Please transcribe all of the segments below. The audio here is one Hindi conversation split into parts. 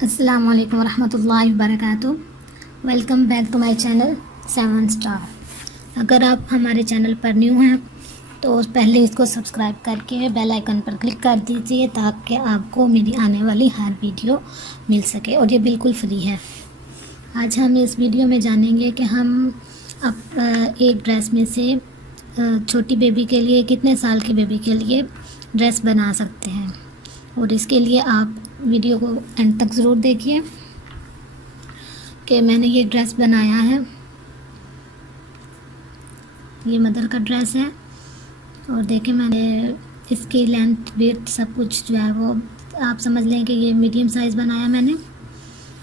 अस्सलाम वालेकुम वरहमतुल्लाहि वबरकातुहू। Welcome back to my channel 7 star. अगर आप हमारे चैनल पर न्यू हैं तो पहले इसको सब्सक्राइब करके बेल आइकन पर क्लिक कर दीजिए ताकि आपको मेरी आने वाली हर वीडियो मिल सके, और ये बिल्कुल फ्री है। आज हम इस वीडियो में जानेंगे कि हम एक ड्रेस में से छोटी बेबी के लिए, कितने साल की बेबी के लिए ड्रेस बना सकते हैं। और इसके लिए आप वीडियो को एंड तक ज़रूर देखिए कि मैंने ये ड्रेस बनाया है। ये मदर का ड्रेस है और देखिए मैंने इसकी लेंथ वेट सब कुछ जो है वो आप समझ लें कि ये मीडियम साइज़ बनाया मैंने।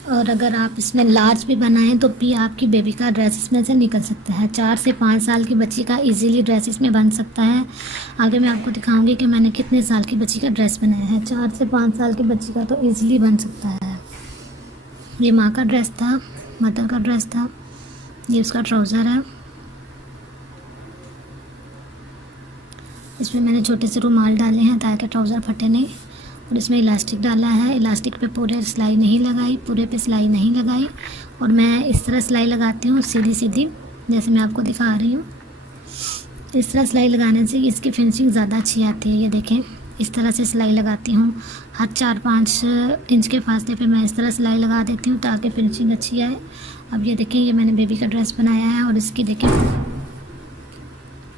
और अगर आप इसमें लार्ज भी बनाएं तो भी आपकी बेबी का ड्रेस इसमें से निकल सकता है। 4 से 5 साल की बच्ची का इजीली ड्रेस इसमें बन सकता है। आगे मैं आपको दिखाऊंगी कि मैंने कितने साल की बच्ची का ड्रेस बनाया है। 4 से 5 साल की बच्ची का तो इजीली बन सकता है। ये माँ का ड्रेस था, मदर का ड्रेस था। ये उसका ट्राउज़र है। इसमें मैंने छोटे से रुमाल डाले हैं ताकि ट्राउज़र फटे नहीं। और इसमें इलास्टिक डाला है। इलास्टिक पे पूरे सिलाई नहीं लगाई, पूरे पे सिलाई नहीं लगाई। और मैं इस तरह सिलाई लगाती हूँ सीधी सीधी, जैसे मैं आपको दिखा रही हूँ। इस तरह सिलाई लगाने से इसकी फिनिशिंग ज़्यादा अच्छी आती है। ये देखें, इस तरह से सिलाई लगाती हूँ। हर 4-5 इंच के फासले पे मैं इस तरह सिलाई लगा देती हूँ ताकि फिनिशिंग अच्छी आए। अब ये देखें, ये मैंने बेबी का ड्रेस बनाया है और इसकी देखें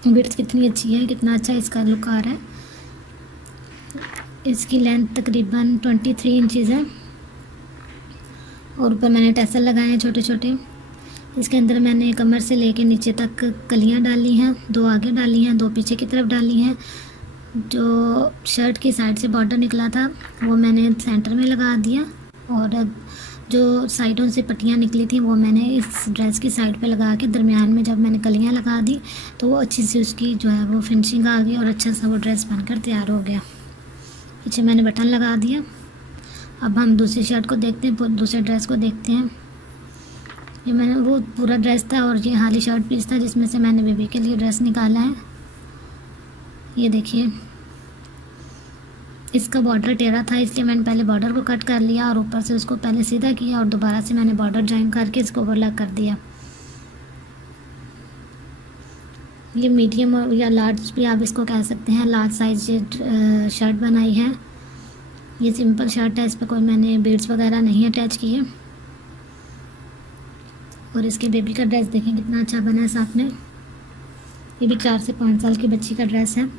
विड्थ कितनी अच्छी है, कितना अच्छा इसका लुक आ रहा है। इसकी लेंथ तकरीबन 23 इंचज़ है और ऊपर मैंने टैसल लगाए हैं छोटे छोटे। इसके अंदर मैंने कमर से लेके नीचे तक कलियां डाली हैं, 2 आगे डाली हैं, 2 पीछे की तरफ डाली हैं। जो शर्ट की साइड से बॉर्डर निकला था वो मैंने सेंटर में लगा दिया, और जो साइडों से पट्टियाँ निकली थी वो मैंने इस ड्रेस की साइड पे लगा के दरमियान में जब मैंने कलियां लगा दी तो वो अच्छी सी उसकी जो है वो फिनिशिंग आ गई और अच्छा सा वो ड्रेस बनकर तैयार हो गया। पीछे मैंने बटन लगा दिया। अब हम दूसरी शर्ट को देखते हैं, दूसरे ड्रेस को देखते हैं। ये मैंने वो पूरा ड्रेस था और ये खाली शर्ट पीस था जिसमें से मैंने बेबी के लिए ड्रेस निकाला है। ये देखिए, इसका बॉर्डर टेढ़ा था इसलिए मैंने पहले बॉर्डर को कट कर लिया और ऊपर से उसको पहले सीधा किया और दोबारा से मैंने बॉर्डर जॉइन करके इसको ओवरलैप कर दिया। ये मीडियम और या लार्ज भी आप इसको कह सकते हैं, लार्ज साइज शर्ट बनाई है। ये सिंपल शर्ट है, इस पर कोई मैंने बीड्स वगैरह नहीं अटैच किए। और इसके बेबी का ड्रेस देखें कितना अच्छा बना है साथ में। ये भी 4 से 5 साल की बच्ची का ड्रेस है।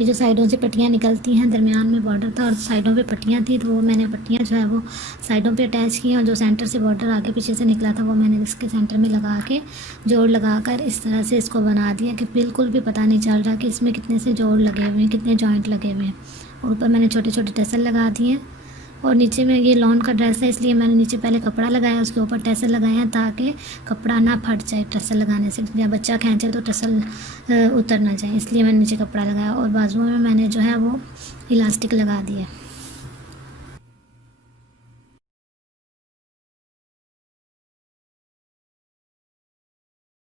ये जो साइडों से पट्टियाँ निकलती हैं, दरमियान में बॉर्डर था और साइडों पे पट्टियाँ थी तो वो मैंने पट्टियाँ जो है वो साइडों पे अटैच की हैं। और जो सेंटर से बॉर्डर आगे पीछे से निकला था वो मैंने इसके सेंटर में लगा के जोड़ लगा कर इस तरह से इसको बना दिया कि बिल्कुल भी पता नहीं चल रहा कि इसमें कितने से जोड़ लगे हुए हैं, कितने जॉइंट लगे हुए हैं। और ऊपर मैंने छोटे छोटे टैसल लगा दिए हैं। और नीचे में ये लॉन का ड्रेस है इसलिए मैंने नीचे पहले कपड़ा लगाया, उसके ऊपर टैसल लगाए हैं ताकि कपड़ा ना फट जाए टैसल लगाने से, जब बच्चा खींचे तो टैसल उतर ना जाए, इसलिए मैंने नीचे कपड़ा लगाया। और बाजुओं में मैंने जो है वो इलास्टिक लगा दिया।